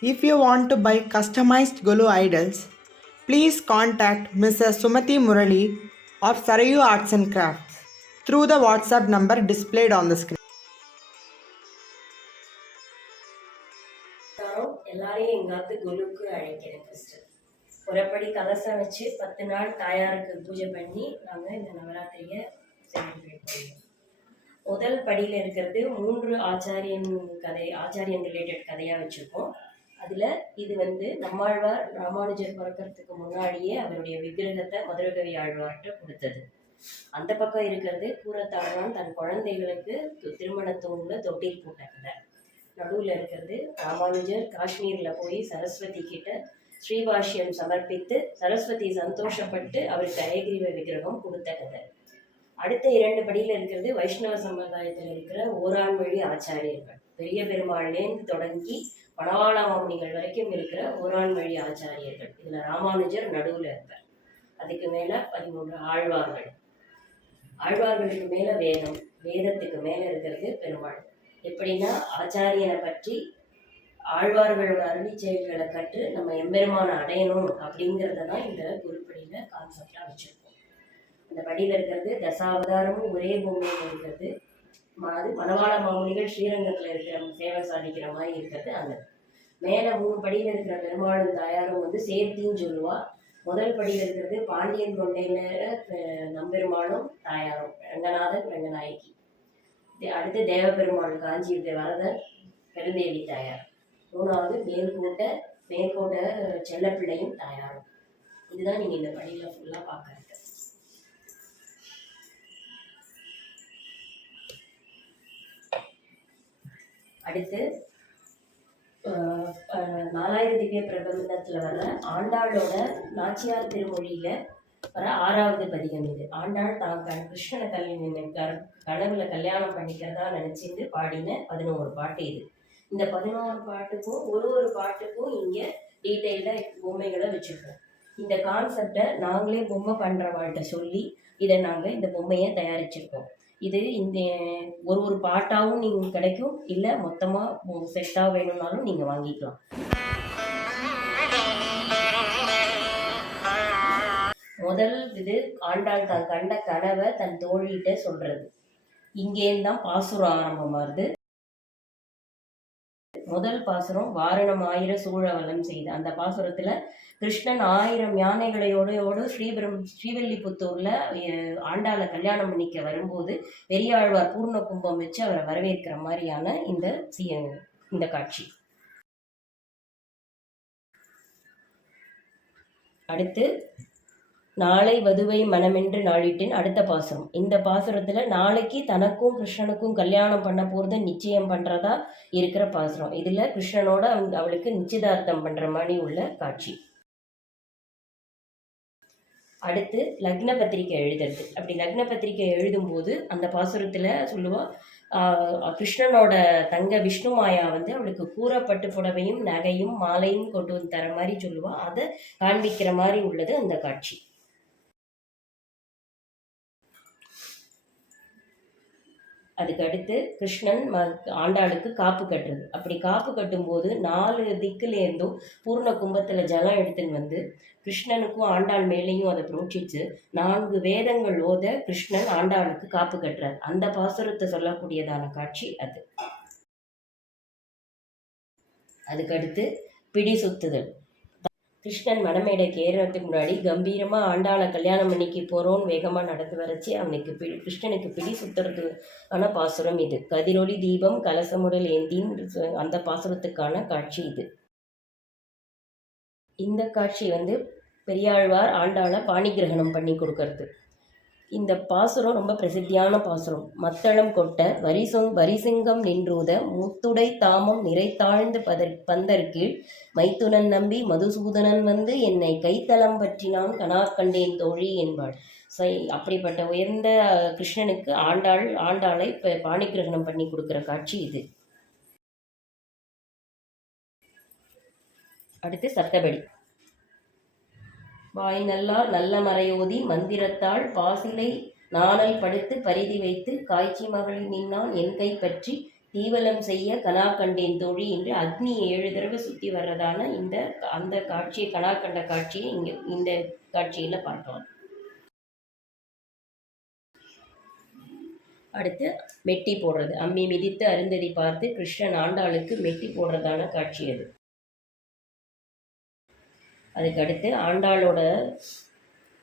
If you want to buy customized Golu idols, please contact Mrs. Sumati Murali of Sarayu Arts and Crafts through the WhatsApp number displayed on the screen. எல்லாரையும் எங்காவது குலுக்கு அழைக்கிறேன். ஃபர்ஸ்ட் ஒருபடி கலசம் வச்சு 10 நாள் தாயாருக்கு பூஜை பண்ணி நாங்கள் இந்த நவராத்திரியை செலிப்ரேட் பண்ணுவோம். முதல் படியில் இருக்கிறது 3 ஆச்சாரியன் ரிலேட்டட் கதையாக வச்சுருக்கோம். அதில் இது நம்மாழ்வார் ராமானுஜர் பிறக்கிறதுக்கு முன்னாடியே அவருடைய விக்கிரகத்தை மதுரகவி ஆழ்வார்கிட்ட கொடுத்தது. அந்த பக்கம் இருக்கிறது கூரத்தாழ்வான் தன் குழந்தைகளுக்கு திருமணத்தூணில் தொட்டில் போட்ட கதை. நடுவில் இருக்கிறது ராமானுஜர் காஷ்மீரில் போய் சரஸ்வதி கிட்ட ஸ்ரீபாஷ்யம் சமர்ப்பித்து சரஸ்வதி சந்தோஷப்பட்டு அவருக்கு அயகிரீவ விக்கிரகம் கொடுத்த கதை. அடுத்த 2 படியில் இருக்கிறது வைஷ்ணவ சம்பிரதாயத்தில் இருக்கிற ஓராண்வழி ஆச்சாரியர்கள். பெரிய பெருமாள்லேருந்து தொடங்கி பணவாள மாமுனிகள் வரைக்கும் இருக்கிற ஓராண்வழி ஆச்சாரியர்கள். இதில் ராமானுஜர் நடுவில் இருப்பார். அதுக்கு மேலே 13 ஆழ்வார்கள். ஆழ்வார்களுக்கு மேலே வேதத்துக்கு மேலே இருக்கிறது பெருமாள். எப்படின்னா ஆச்சாரியனை பற்றி ஆழ்வார்களோட அருளி செயல்களை கற்று நம்ம எம்பெருமான அடையணும் அப்படிங்கிறத தான் இந்த குருப்படியில் கான்செப்டாக வச்சுருக்கோம். அந்த படியில் இருக்கிறது தசாவதாரமும் ஒரே பொம்மையில் இருக்கிறது. அது மணவாள மாமுனிகள் ஸ்ரீரங்கத்தில் இருக்கிற சேவை சாதிக்கிற மாதிரி இருக்கிறது. அந்த மேலே 3 படியில் இருக்கிற பெருமாளும் தாயாரும் சேர்த்தின்னு சொல்லுவா. முதல் படியில் இருக்கிறது பாண்டியன் கொண்டையில நம்பெருமாளும் தாயாரும் ரங்கநாதன் ரங்கநாயகி. அடுத்து தேவபெருமாள் காஞ்சி வரதர் பெருந்தேவி தாயார். 3வது மேல்கோட்டை செல்லப்பிள்ளையும் தாயாரும். இதுதான் நீங்கள் இந்த படியில் ஃபுல்லாக பார்க்கறது. அடுத்து 4000 திவ்ய பிரபந்தத்தில் வர ஆண்டாளோட நாச்சியார் திருமொழியில் வர 6வது பதிகம் இது. ஆண்டாள் தான் கிருஷ்ணனை கனவுல கல்யாணம் பண்ணிக்கிறதா நினைச்சிட்டு பாடின 11 பாட்டு இது. இந்த 11 பாட்டுக்கும் ஒரு பாட்டுக்கும் இங்கே டீட்டெயிலாக பொம்மைகளை வச்சுருக்கோம். இந்த கான்செப்டை நாங்களே பொம்மை பண்ணுறவாள்கிட்ட சொல்லி இதை நாங்கள் இந்த பொம்மையை தயாரிச்சிருக்கோம். இது இந்த ஒரு பாட்டாகவும் நீங்கள் கிடைக்கும், இல்லை மொத்தமாக செட்டாக வேணும்னாலும் நீங்கள் வாங்கிக்கலாம். முதல் இது ஆண்டாள் தான் கண்ட கனவை தன் தோழிகிட்ட சொல்றது. இங்கேருந்தான் பாசுரம் ஆரம்பமாகுது. முதல் பாசுரம் வாரணம் 1000 சூழவலம் செய்த. அந்த பாசுரத்துல கிருஷ்ணன் 1000 யானைகளோடு ஸ்ரீவில்லிபுத்தூர்ல ஆண்டாளை கல்யாணம் பண்ணிக்க வரும்போது பெரியாழ்வார் பூர்ண கும்பம் வச்சு அவரை வரவேற்கிற மாதிரியான இந்த காட்சி. அடுத்து நாளை வதுவை மனமென்று நாளிட்டின் அடுத்த பாசுரம். இந்த பாசுரத்தில் நாளைக்கு தனக்கும் கிருஷ்ணனுக்கும் கல்யாணம் பண்ண போகிறத நிச்சயம் பண்ணுறதா இருக்கிற பாசுரம். இதில் கிருஷ்ணனோட அவளுக்கு நிச்சயதார்த்தம் பண்ணுற மாதிரி உள்ள காட்சி. அடுத்து லக்ன பத்திரிக்கை எழுதுறது. அப்படி லக்ன பத்திரிக்கை எழுதும்போது அந்த பாசுரத்தில் சொல்லுவா, கிருஷ்ணனோட தங்க விஷ்ணுமாயா அவளுக்கு கூறப்பட்டு புடவையும் நகையும் மாலையும் கொண்டு வந்து தர மாதிரி சொல்லுவா. அதை காண்பிக்கிற மாதிரி உள்ளது அந்த காட்சி. அதுக்கு அடுத்து கிருஷ்ணன் ஆண்டாளுக்கு காப்பு கட்டுறது. அப்படி காப்பு கட்டும்போது 4 திக்குலேருந்தும் பூர்ண கும்பத்தில் ஜலம் எடுத்துன்னு கிருஷ்ணனுக்கும் ஆண்டாள் மேலேயும் அதை புரோட்சிச்சு 4 வேதங்கள் ஓத கிருஷ்ணன் ஆண்டாளுக்கு காப்பு கட்டுறார். அந்த பாசுரத்தை சொல்லக்கூடியதான காட்சி அது. அதுக்கடுத்து பிடி சுத்துதல். கிருஷ்ணன் மணமேடைக்கு ஏறுறதுக்கு முன்னாடி கம்பீரமாக ஆண்டாளை கல்யாணம் பண்ணிக்கு போகிறோன்னு வேகமாக நடந்து வரைச்சி கிருஷ்ணனுக்கு பிடி சுத்துறதுக்கான பாசுரம் இது. கதிரொளி தீபம் கலசமுடல் ஏந்தின்னு அந்த பாசுரத்துக்கான காட்சி இது. இந்த காட்சி பெரியாழ்வார் ஆண்டாளை பாணி கிரகணம் பண்ணி கொடுக்கறது. இந்த பாசுரம் ரொம்ப பிரசித்தியான பாசுரம். மத்தளம் கொட்ட வரிசிங்கம் நின்றூத முத்துடை தாமம் நிறைத்தாழ்ந்து பந்தர்கீழ் மைத்துனன் நம்பி மதுசூதனன் என்னை கைத்தளம் பற்றினான் கனாக்கண்டேன் தோழி என்பாள். அப்படிப்பட்ட உயர்ந்த கிருஷ்ணனுக்கு ஆண்டாளை பாணி கிரகணம் பண்ணி கொடுக்குற காட்சி இது. அடுத்து சத்தபடி. வாய் நல்லார் நல்ல மறையோதி மந்திரத்தாள் பாசிலை நாணல் படுத்து பரிதி வைத்து காய்ச்சி மகளிர் நின்னான் என் கை பற்றி தீவலம் செய்ய கனா கண்டேன் தோழி என்று அக்னி 7 தடவை சுற்றி வர்றதான அந்த காட்சியை, கனா கண்ட காட்சியை இங்கே இந்த காட்சியில் பார்க்கலாம். அடுத்து மெட்டி போடுறது, அம்மி மிதித்து அருந்ததி பார்த்து கிருஷ்ணன் ஆண்டாளுக்கு மெட்டி போடுறதான காட்சி அது. அதுக்கு அடுத்து ஆண்டாளோட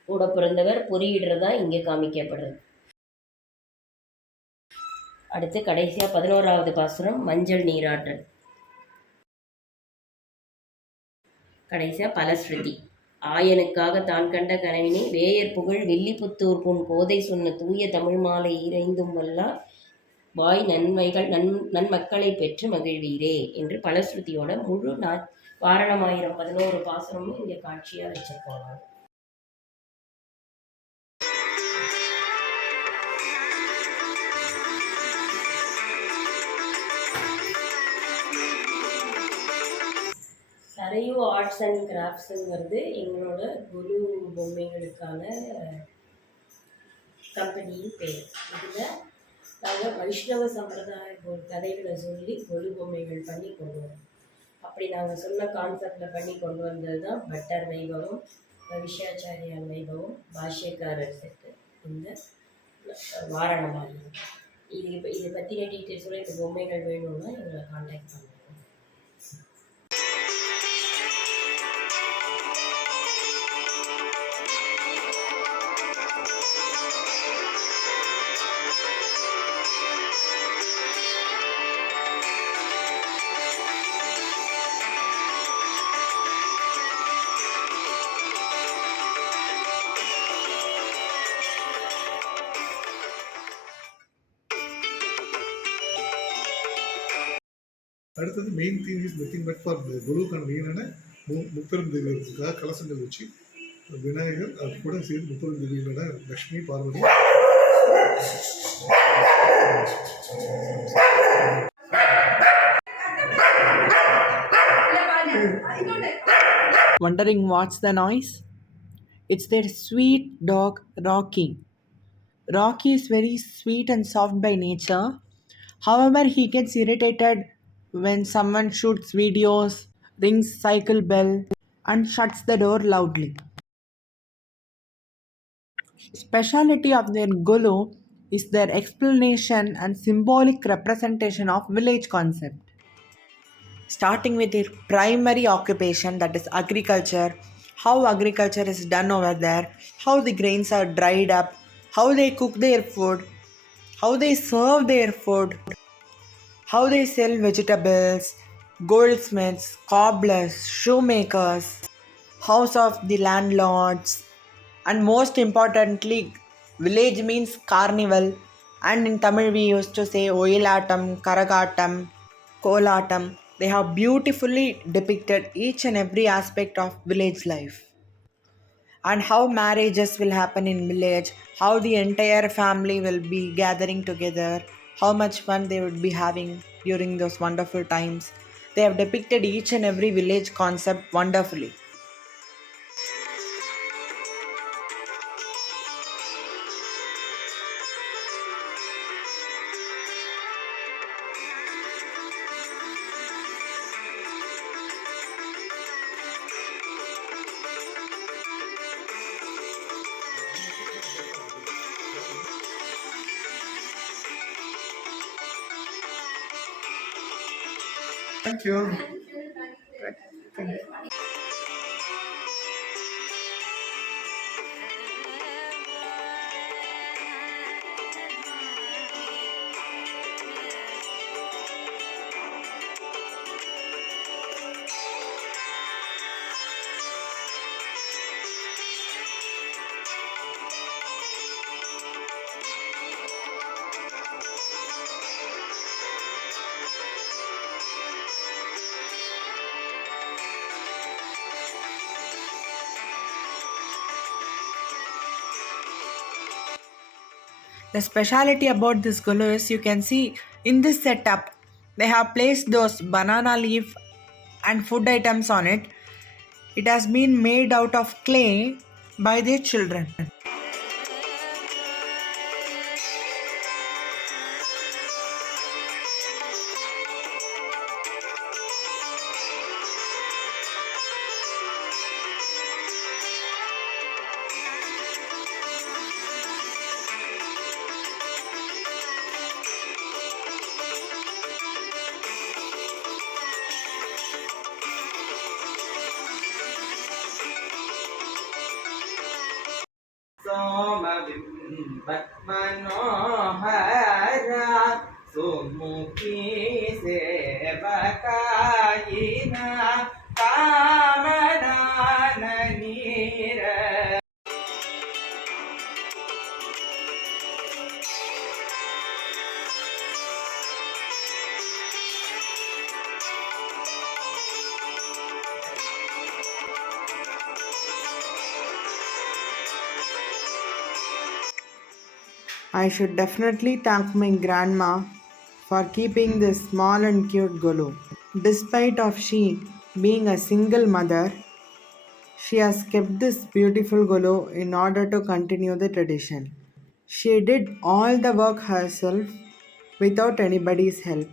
கூட பிறந்தவர் பொறியிடுறதா இங்கே காமிக்கப்படுறது. அடுத்து கடைசியாக 11வது பாசுரம் மஞ்சள் நீராட்டல். கடைசியாக பலஸ்ருதி. ஆயனுக்காக தான் கண்ட கனவினை வேயர் புகழ் வில்லிபுத்தூர் புன் கோதை சொன்ன தூய தமிழ் மாலை இறைந்தும் வல்லார் வாய் நன்மைகள் நன்மக்களை பெற்று மகிழ்வீரே என்று பலஸ்ருதியோட முழு வாரணமாயிரம் 11 பாசுரமும் இங்கே காட்சியாக வச்சிருக்கோம். சரையு ஆர்ட்ஸ் அண்ட் கிராஃப்ட்ஸுங்கிறது எங்களோட குரு பொம்மைகளுக்கான கம்பெனியின் பேர். இதில் நாங்கள் வைஷ்ணவ சம்பிரதாய கதைகளை சொல்லி கொலு பொம்மைகள் பண்ணி கொண்டு வரோம். அப்படி நாங்கள் சொன்ன கான்செப்டில் பண்ணி கொண்டு வந்தது தான் பட்டர் வைபவம், பவிஷ்யாச்சாரியார் வைபவம், பாஷ்யக்காரர் செட்டு, இந்த வாரணமாயி. இதை பற்றின டீட்டெயில்ஸோட இந்த பொம்மைகள் வேணும்னா எங்களை கான்டாக்ட் பண்ணுவோம். அடுத்தது main theme is nothing but for குருவுக்கான மெயினான முப்பெரும் தெய்வத்துக்காக கலசங்கள் வச்சு விநாயகர் அது கூட சேர்ந்து முப்பெரும் தெய்வங்களோட லக்ஷ்மி Parvati Wondering what's the noise? It's their sweet dog Rocky. Rocky is very sweet and soft by nature. However, he gets irritated when someone shoots videos, rings cycle bell, and shuts the door loudly. Speciality of their golo is their explanation and symbolic representation of village concept. Starting with their primary occupation, that is agriculture, how agriculture is done over there, how the grains are dried up, how they cook their food, how they serve their food, how they sell vegetables, goldsmiths, cobblers, shoemakers, house of the landlords, and most importantly, village means carnival, and in Tamil we used to say Oyilatam, Karagatam, Kolatam. They have beautifully depicted each and every aspect of village life, and how marriages will happen in village, how the entire family will be gathering together, how much fun they would be having during those wonderful times. They have depicted each and every village concept wonderfully. Thank you. The speciality about this gulu is, you can see in this setup they have placed those banana leaf and food items on it. It has been made out of clay by their children. मनोहरा सुमुखी सेवकायिना कामदान नीर I should definitely thank my grandma for keeping this small and cute Golu. Despite of she being a single mother, she has kept this beautiful Golu in order to continue the tradition. She did all the work herself without anybody's help.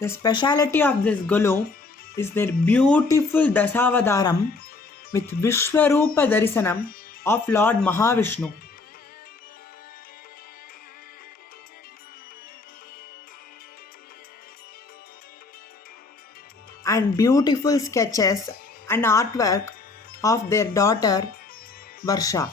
The speciality of this Golu is their beautiful Dasavadaram with Vishwarupa Darisanam of Lord Mahavishnu. And beautiful sketches and artwork of their daughter Varsha.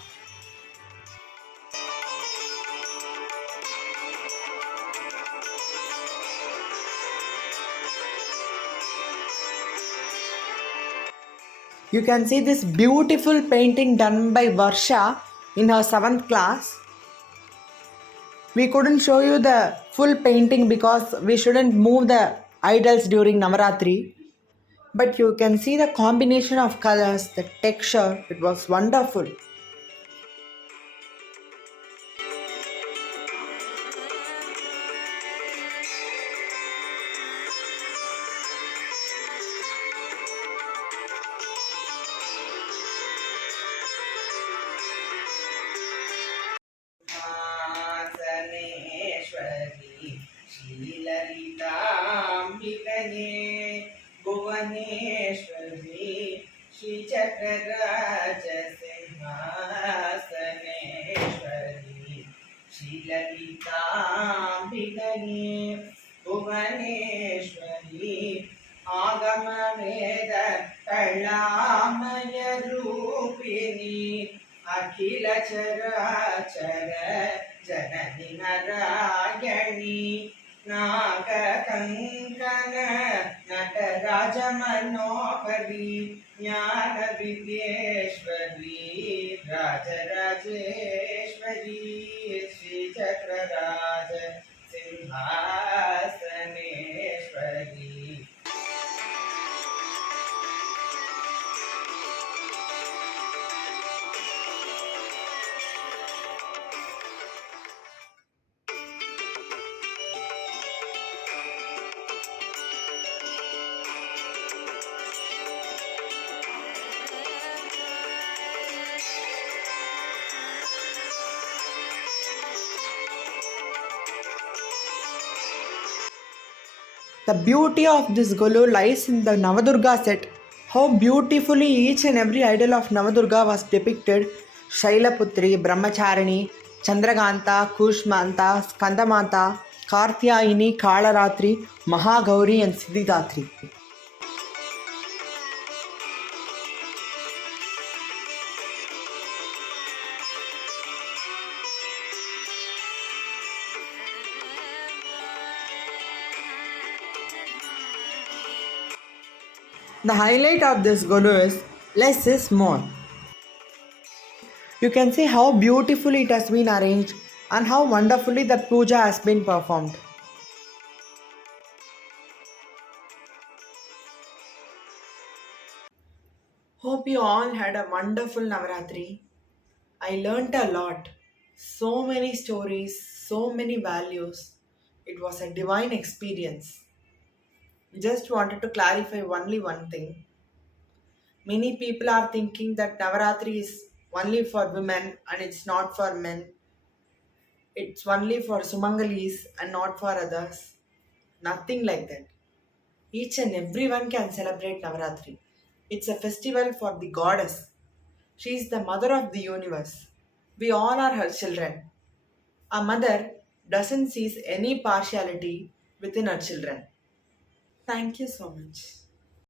You can see this beautiful painting done by Varsha in her 7th class. We couldn't show you the full painting because we shouldn't move the idols during Navaratri. But you can see the combination of colors, the texture, it was wonderful. हासनेश्वरी श्रीललिताम्बिकये भुवनेश्वरी श्रीचक्रराजसिंहासनेश्वरी श्रीललिताम्बिकये भुवनेश्वरी आगमवेद कलामय रूपिणी अखिल चराचर जननि नारायणी नागकङ्कण नटराज मनोहरी ज्ञान विद्येश्वरी राजराजेश्वरी श्रीचक्रराज Simhasaneshwari The beauty of this Golu lies in the Navadurga set. How beautifully each and every idol of Navadurga was depicted. Shailaputri, Brahmacharini, Chandraganta, Kushmanta, Skandamata, Kartyayini, Kalaratri, Mahagauri and Siddhidatri. The highlight of this Golu is less is more. You can see how beautifully it has been arranged and how wonderfully the puja has been performed. Hope you all had a wonderful Navaratri. I learnt a lot. So many stories, so many values. It was a divine experience. Just wanted to clarify only one thing. Many people are thinking that Navaratri is only for women and it's not for men. It's only for Sumangalis and not for others. Nothing like that. Each and everyone can celebrate Navaratri. It's a festival for the goddess. She is the mother of the universe. We all are her children. A mother doesn't see any partiality within her children. Thank you so much.